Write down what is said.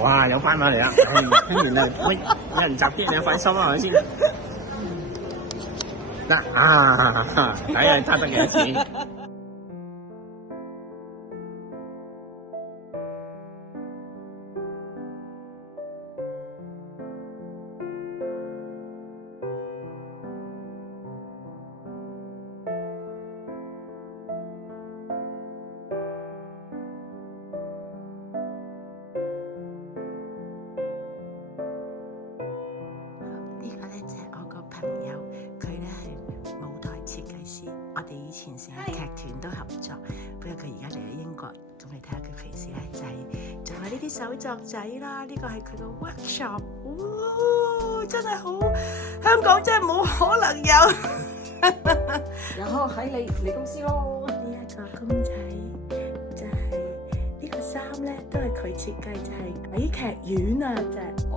哇！有翻返嚟啦，聽完啦，喂，有人集啲，你快收翻佢先。得啊，睇下揸得幾多錢。我哋以前成日劇團都合作，不過佢而家嚟咗英國，咁你睇下佢平時咧就係做下呢啲手作仔啦，呢個係佢個 workshop，真係好，香港真係冇可能有，有喺你公司咯。呢一個公仔就係呢個衫咧，都係佢設計，就係鬼劇院啊，就係。